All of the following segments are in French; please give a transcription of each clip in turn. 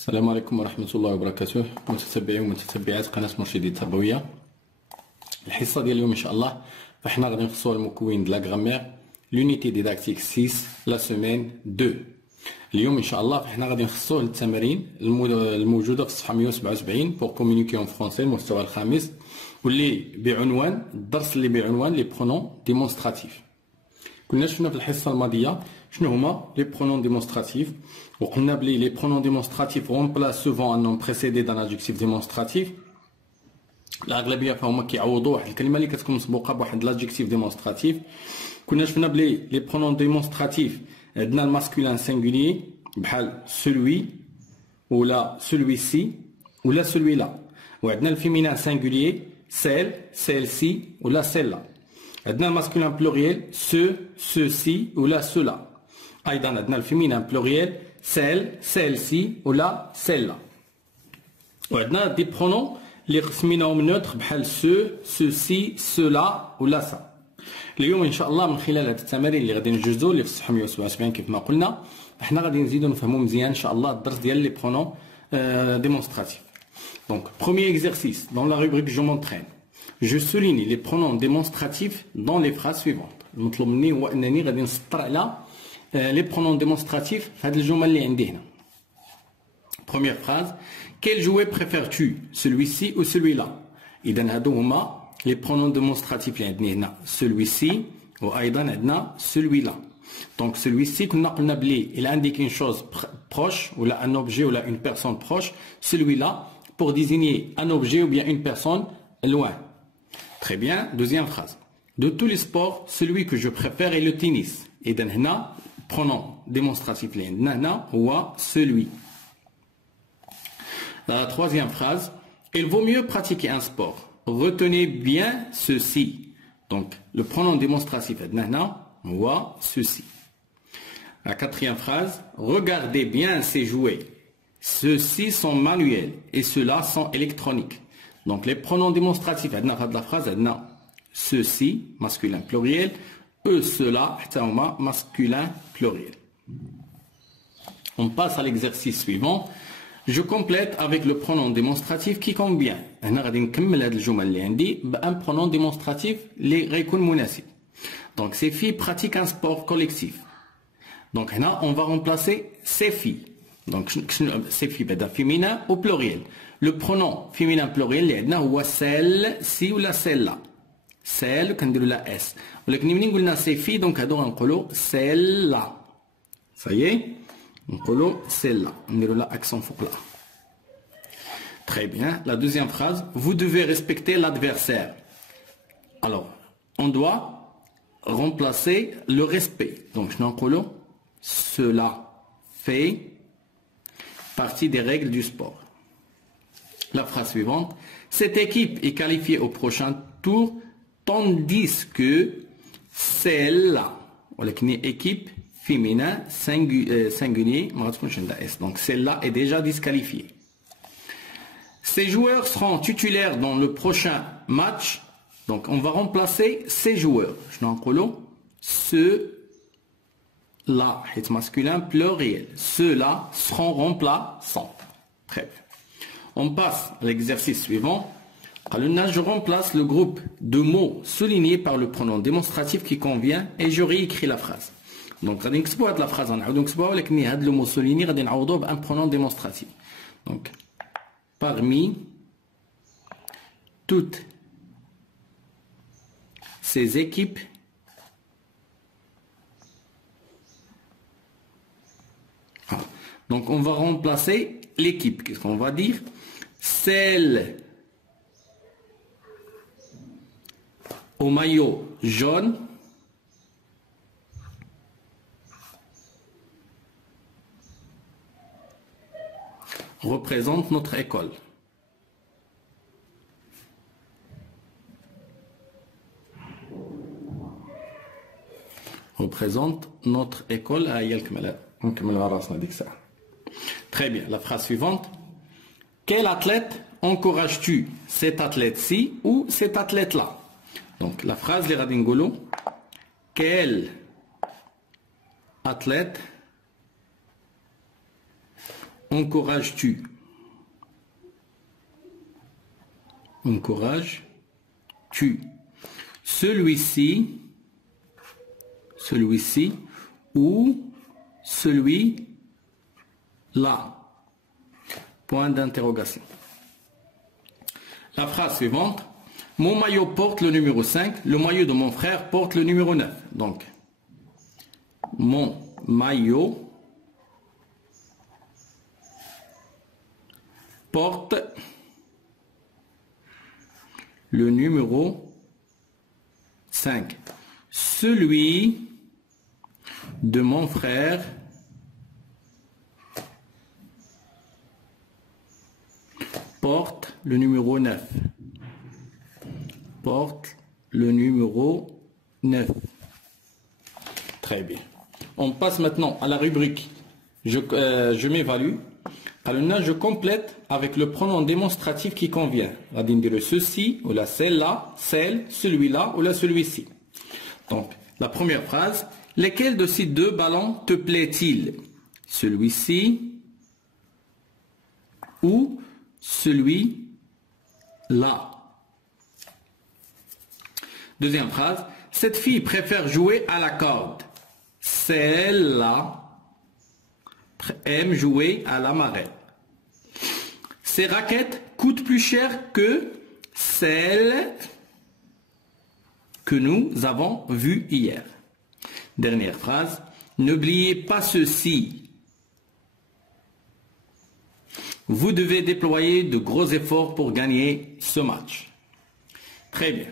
السلام عليكم ورحمة الله وبركاته متتبعين ومتتبعات قناة مرشدي التربوية. الحصة ديال اليوم إن شاء الله فحنا غادي نخصوها المكون ديال لا غرامير لونيتي ديداكتيك 6 لا سيمين 2. اليوم إن شاء الله فحنا غادي نخصوه للتمارين الموجودة في الصفحة 177 بور كومونيكي اون فرونسي المستوى الخامس، واللي بعنوان الدرس اللي بعنوان لي برونون ديمونستراتيف. كنا شفنا في الحصة الماضية شنو هما لي برونون ديمونستراتيف، وقلنا بلي لي برونون ديمونستراتيف رومبلاس سوفون ان نون بريسيدي دان ادجكتيف ديمونستراتيف. الاغلبيه فهما كيعوضوا واحد الكلمه اللي كتكون مسبوقه بواحد لادجكتيف ديمونستراتيف. كنا شفنا بلي لي برونون ديمونستراتيف عندنا الماسكولين سينغولير بحال سولوي ولا سولوي سي ولا سولوي لا، وعندنا الفيمينان سينغولير سيل سيل سي ولا سيلا. عندنا الماسكولين بلوريال سو سي ولا سولا. ايضا عندنا الفيمينان بلوريال سيل سيل سي ولا سيلا. وعندنا دي برونون اللي قسميناهم نوتر بحال سو سي سولا ولا سا. اليوم ان شاء الله من خلال هذه التمارين اللي غادي نجوزو اللي في الصفحه 177 كيف ما قلنا، حنا غادي نزيدو نفهمو مزيان ان شاء الله الدرس ديال لي برونون démonstratifs. Donc premier exercice dans la rubrique je m'entraîne. Je souligne les pronoms démonstratifs dans les phrases suivantes. المطلوب مني هو انني غادي نسطر على لي برونون ديمونستراتيف في هذه الجمل اللي عندي هنا. Première phrase, quel jouet préfères-tu, celui-ci ou celui-là? إذا هادو هما les pronoms démonstratifs اللي عندنا هنا celui-ci وأيضا عندنا celui-là. Donc celui-ci كنا قلنا بلي il indique une chose proche ou là un objet ou là une personne proche. Celui-là pour désigner un objet ou bien une personne loin. Très bien. Deuxième phrase. De tous les sports, celui que je préfère est le tennis. إذا هنا pronom démonstratif اللي عندنا هنا هو celui. La troisième phrase, il vaut mieux pratiquer un sport. Retenez bien ceci. Donc, le pronom démonstratif est maintenant, ou ceci. La quatrième phrase, regardez bien ces jouets. Ceux-ci sont manuels et ceux-là sont électroniques. Donc, les pronoms démonstratifs, de la phrase, ceux-ci, masculin pluriel, eux, ceux-là, masculin pluriel. On passe à l'exercice suivant. Je complète avec le pronom démonstratif qui convient. هنا غادي نكمل هاد الجمل اللي عندي بان pronom démonstratif اللي غيكون مناسب. Donc ces filles pratiquent un sport collectif. Donc هنا on va remplacer ces filles. Donc ces filles بدا féminin au pluriel. Le pronom féminin pluriel اللي عندنا هو celle ci ولا celle-là. celle كنديروا لها s. ولكن ملي قلنا ces filles donc هادو غنقولوا celle-là. Ça y est. نقولوا celle-là. نديروا لها accent فوق لا. Très bien. La deuxième phrase, vous devez respecter l'adversaire. Alors, on doit remplacer le respect. Donc, je n'en cela fait partie des règles du sport. La phrase suivante, cette équipe est qualifiée au prochain tour, tandis que celle-là, équipe féminin singulier, donc celle-là est déjà disqualifiée. Ces joueurs seront titulaires dans le prochain match. Donc on va remplacer ces joueurs. Je n'en ceux-là est masculin pluriel. Ceux-là seront remplaçants. Très bien. On passe à l'exercice suivant. Je remplace le groupe de mots soulignés par le pronom démonstratif qui convient et je réécris la phrase. Donc غادي نكتبوا هاد لا فراز غنعاودو نكتبوها ولكن هاد لو مو سوليني غادي نعوضوه بان برونون ديمونستراتيف. Donc parmi toutes ces équipes donc on va remplacer l'équipe. Qu'est-ce qu'on va dire? Celle au maillot jaune représente notre école. Représente notre école. Très bien. La phrase suivante. Quel athlète encourages-tu? Cet athlète-ci ou cet athlète-là? Donc la phrase les radingolo. Quel athlète encourages-tu? Encourages-tu? Celui-ci ou celui-là? Point d'interrogation. La phrase suivante. Mon maillot porte le numéro 5, le maillot de mon frère porte le numéro 9. Donc, mon maillot porte le numéro 5. Celui de mon frère porte le numéro 9. Porte le numéro 9. Très bien. On passe maintenant à la rubrique je m'évalue. Alors là, je complète avec le pronom démonstratif qui convient. On va dire ceci, ou la celle-là, celle, celui-là, ou la celui-ci. Donc, la première phrase. Lesquels de ces deux ballons te plaît-il? Celui-ci ou celui-là? Deuxième phrase. Cette fille préfère jouer à la corde. Celle-là aime jouer à la marelle. Ces raquettes coûtent plus cher que celles que nous avons vues hier. Dernière phrase. N'oubliez pas ceci. Vous devez déployer de gros efforts pour gagner ce match. Très bien.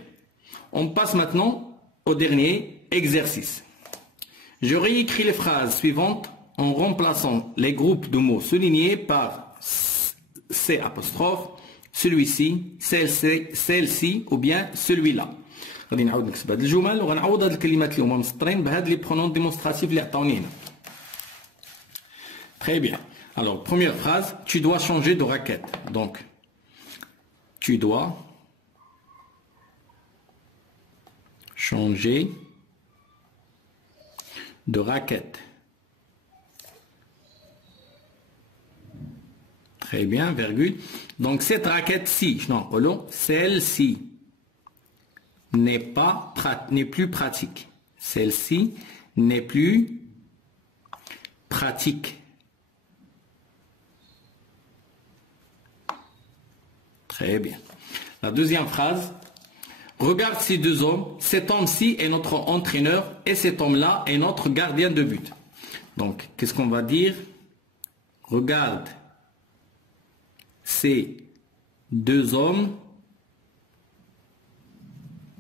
On passe maintenant au dernier exercice. Je réécris les phrases suivantes en remplaçant les groupes de mots soulignés par C', celui-ci, celle-ci ou bien celui-là. غادي نعاود نكتب هاد الجمل وغنعوض هاد الكلمات اللي هما مسطرين بهاد لي برونون ديمونستراتيف اللي عطاوني هنا. Très bien. Alors, première phrase, tu dois changer de raquette. Donc, tu dois changer de raquette. Très bien, virgule. Donc, cette raquette-ci, celle-ci n'est plus pratique. Celle-ci n'est plus pratique. Très bien. La deuxième phrase. Regarde ces deux hommes. Cet homme-ci est notre entraîneur et cet homme-là est notre gardien de but. Donc, qu'est-ce qu'on va dire? Regarde ces deux hommes,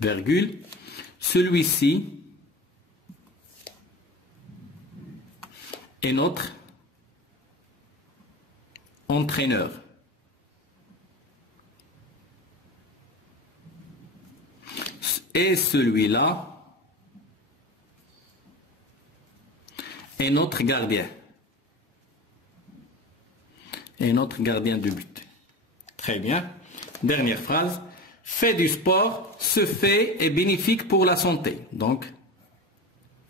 virgule, celui-ci est notre entraîneur. Et celui-là est notre gardien. Et notre gardien de but. Très bien. Dernière phrase. Fait du sport, ce fait est bénéfique pour la santé. Donc,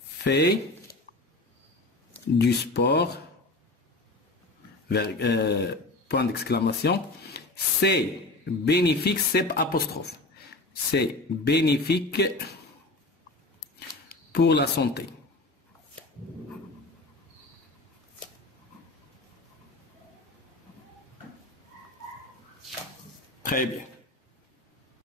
fait du sport, point d'exclamation, c'est bénéfique, c'est apostrophe. C'est bénéfique pour la santé. Très bien.